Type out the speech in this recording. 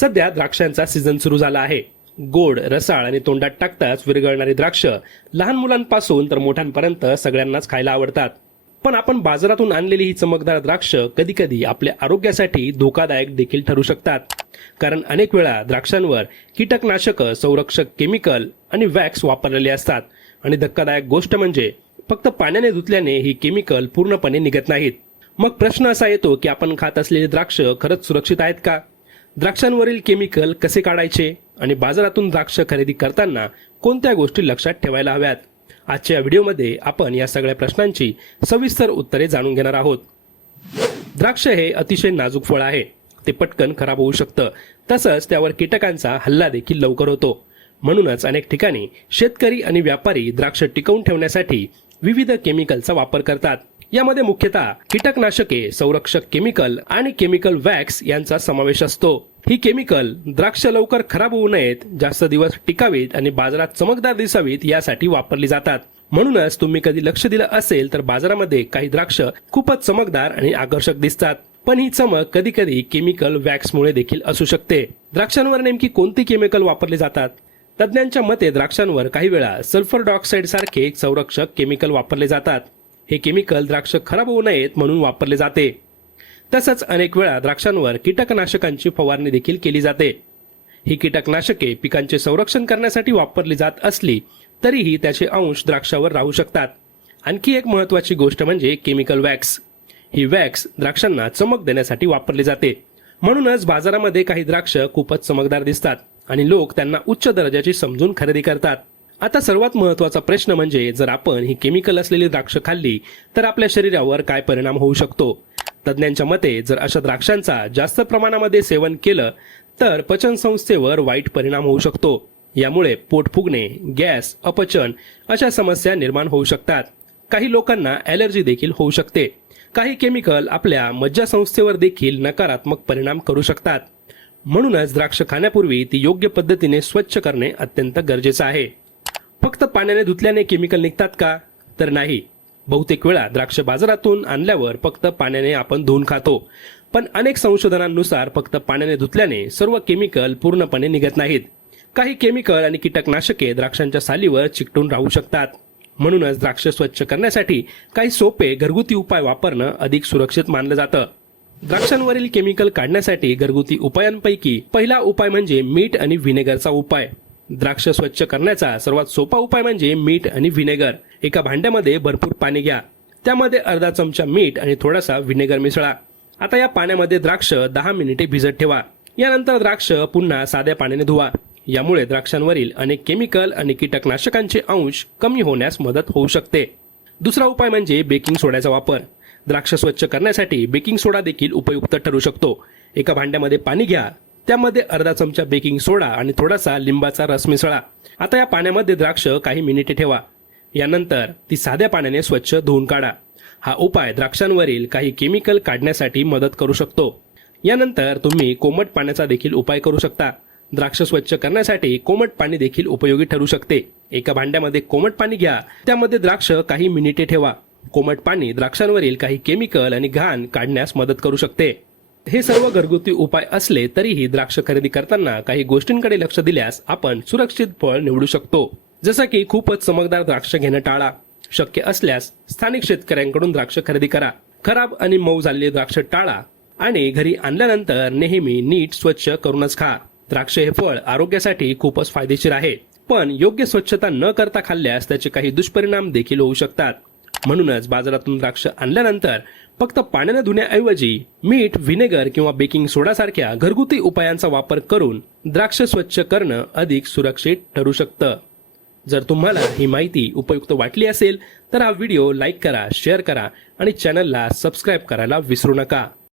सध्या द्राक्षांचा सीझन सुरू झाला आहे। गोड, रसाळ आणि तोंडात टाकताच विरघळणारी द्राक्ष लहान मुलांपासून तर मोठ्यांपर्यंत सगळ्यांनाच खायला आवडतात। पण आपण बाजारातून आणलेली ही चमकदार द्राक्ष कधी कधी आपल्या आरोग्यासाठी धोकादायक देखील ठरू शकतात। कारण अनेक वेळा द्राक्षांवर कीटकनाशक, संरक्षक केमिकल आणि वॅक्स वापरलेले असतात। आणि धक्कादायक गोष्ट म्हणजे फक्त पाण्याने धुतल्याने ही केमिकल पूर्णपणे निघत नाहीत। मग प्रश्न असा येतो की आपण खात असलेले द्राक्ष खरंच सुरक्षित आहेत का? द्राक्षांवरील केमिकल कसे काढायचे आणि बाजारातून द्राक्ष खरेदी करताना कोणत्या गोष्टी लक्षात ठेवायला हव्यात? आजच्या व्हिडिओमध्ये आपण या सगळ्या प्रश्नांची सविस्तर उत्तरे जाणून घेणार आहोत। द्राक्ष हे अतिशय नाजूक फळ आहे। ते पटकन खराब होऊ शकतं, तसंच त्यावर कीटकांचा हल्ला देखील लवकर होतो। म्हणूनच अनेक ठिकाणी शेतकरी आणि व्यापारी द्राक्ष टिकवून ठेवण्यासाठी विविध केमिकलचा वापर करतात। यामध्ये मुख्यतः कीटकनाशके, संरक्षक केमिकल आणि केमिकल वॅक्स यांचा समावेश असतो। ही केमिकल द्राक्ष लवकर खराब होऊ नयेत, जास्त दिवस टिकावीत आणि बाजारात चमकदार दिसावीत यासाठी वापरली जातात। म्हणूनच तुम्ही कधी लक्ष दिलं असेल तर बाजारामध्ये काही द्राक्ष खूपच चमकदार आणि आकर्षक दिसतात, पण ही चमक कधी कधी केमिकल वॅक्समुळे देखील असू शकते। द्राक्षांवर नेमकी कोणती केमिकल वापरली जातात? तज्ज्ञांच्या मते द्राक्षांवर काही वेळा सल्फर डायऑक्साईड सारखे संरक्षक केमिकल वापरले जातात। हे केमिकल द्राक्ष खराब होऊ नयेत म्हणून वापरले जाते। तसंच अनेक वेळा द्राक्षांवर कीटकनाशकांची फवारणी देखील केली जाते। ही कीटकनाशके पिकांचे संरक्षण करण्यासाठी वापरली जात असली तरीही त्याचे अंश द्राक्षावर राहू शकतात। आणखी एक महत्त्वाची गोष्ट म्हणजे केमिकल वॅक्स। ही वॅक्स द्राक्षांना चमक देण्यासाठी वापरली जाते। म्हणूनच बाजारामध्ये काही द्राक्ष खूपच चमकदार दिसतात आणि लोक त्यांना उच्च दर्जाची समजून खरेदी करतात। आता सर्वात महत्त्वाचा प्रश्न म्हणजे जर आपण ही केमिकल असलेली द्राक्ष खाल्ली तर आपल्या शरीरावर काय परिणाम होऊ शकतो? तज्ज्ञांच्या मते जर अशा द्राक्षांचा जास्त प्रमाणामध्ये सेवन केलं तर पचन संस्थेवर वाईट परिणाम होऊ शकतो। यामुळे पोट फुगणे, गॅस, अपचन अशा समस्या निर्माण होऊ शकतात। काही लोकांना ॲलर्जी देखील होऊ शकते। काही केमिकल आपल्या मज्जासंस्थेवर देखील नकारात्मक परिणाम करू शकतात। म्हणूनच द्राक्ष खाण्यापूर्वी ती योग्य पद्धतीने स्वच्छ करणे अत्यंत गरजेचं आहे। फक्त पाण्याने धुतल्याने केमिकल निघतात का? तर नाही। बहुतेक वेळा द्राक्ष बाजारातून आणल्यावर फक्त पाण्याने आपण धुवून खातो, पण अनेक संशोधनांनुसार फक्त पाण्याने धुतल्याने सर्व केमिकल पूर्णपणे निघत नाहीत। काही केमिकल आणि कीटकनाशके द्राक्षांच्या सालीवर चिकटून राहू शकतात। म्हणूनच द्राक्ष स्वच्छ करण्यासाठी काही सोपे घरगुती उपाय वापरणं अधिक सुरक्षित मानलं जातं। द्राक्षांवरील केमिकल काढण्यासाठी घरगुती उपायांपैकी पहिला उपाय म्हणजे मीठ आणि व्हिनेगरचा उपाय। द्राक्ष स्वच्छ करण्याचा सर्वात सोपा उपाय म्हणजे मीठ आणि व्हिनेगर। एका भांड्यामध्ये भरपूर पाणी घ्या, त्यामध्ये अर्धा चमचा मीठ आणि थोडासा व्हिनेगर मिसळा। आता या पाण्यामध्ये द्राक्ष 10 मिनिटे भिजत ठेवा। यानंतर द्राक्ष पुन्हा साध्या पाण्याने धुवा। यामुळे द्राक्षांवरील अनेक केमिकल आणि कीटकनाशकांचे अंश कमी होण्यास मदत होऊ शकते। दुसरा उपाय म्हणजे बेकिंग सोड्याचा वापर। द्राक्ष स्वच्छ करण्यासाठी बेकिंग सोडा देखील उपयुक्त ठरू शकतो। एका भांड्यामध्ये पाणी घ्या, त्यामध्ये अर्धा चमचा बेकिंग सोडा आणि थोडासा लिंबाचा रस मिसळा। आता या पाण्यामध्ये द्राक्ष काही मिनिटे ठेवा। यानंतर ती साध्या पाण्याने स्वच्छ धुवून काढा। हा उपाय द्राक्षांवरील काही केमिकल काढण्यासाठी मदत करू शकतो। यानंतर तुम्ही कोमट पाण्याचा देखील उपाय करू शकता। द्राक्ष स्वच्छ करण्यासाठी कोमट पाणी देखील उपयोगी ठरू शकते। एका भांड्यामध्ये कोमट पाणी घ्या, त्यामध्ये द्राक्ष काही मिनिटे ठेवा। कोमट पाणी द्राक्षांवरील काही केमिकल आणि घाण काढण्यास मदत करू शकते। हे सर्व घरगुती उपाय असले तरीही द्राक्ष खरेदी करताना काही गोष्टींकडे लक्ष दिल्यास आपण सुरक्षित फळ निवडू शकतो। जसं की खूपच चमकदार द्राक्ष घेणं टाळा। शक्य असल्यास स्थानिक शेतकऱ्यांकडून द्राक्ष खरेदी करा। खराब आणि मऊ झालेली द्राक्ष टाळा आणि घरी आणल्यानंतर नेहमी नीट स्वच्छ करूनच खा। द्राक्ष हे फळ आरोग्यासाठी खूपच फायदेशीर आहे, पण योग्य स्वच्छता न करता खाल्ल्यास त्याचे काही दुष्परिणाम देखील होऊ शकतात। म्हणूनच बाजारातून द्राक्ष आणल्यानंतर फक्त पाण्याने धुण्याऐवजी मीठ, व्हिनेगर किंवा बेकिंग सोडा सारख्या घरगुती उपायांचा वापर करून द्राक्ष स्वच्छ करणं अधिक सुरक्षित ठरू शकतं। जर तुम्हाला ही माहिती उपयुक्त वाटली असेल तर हा व्हिडिओ लाईक करा, शेअर करा आणि चॅनलला सबस्क्राईब करायला विसरू नका।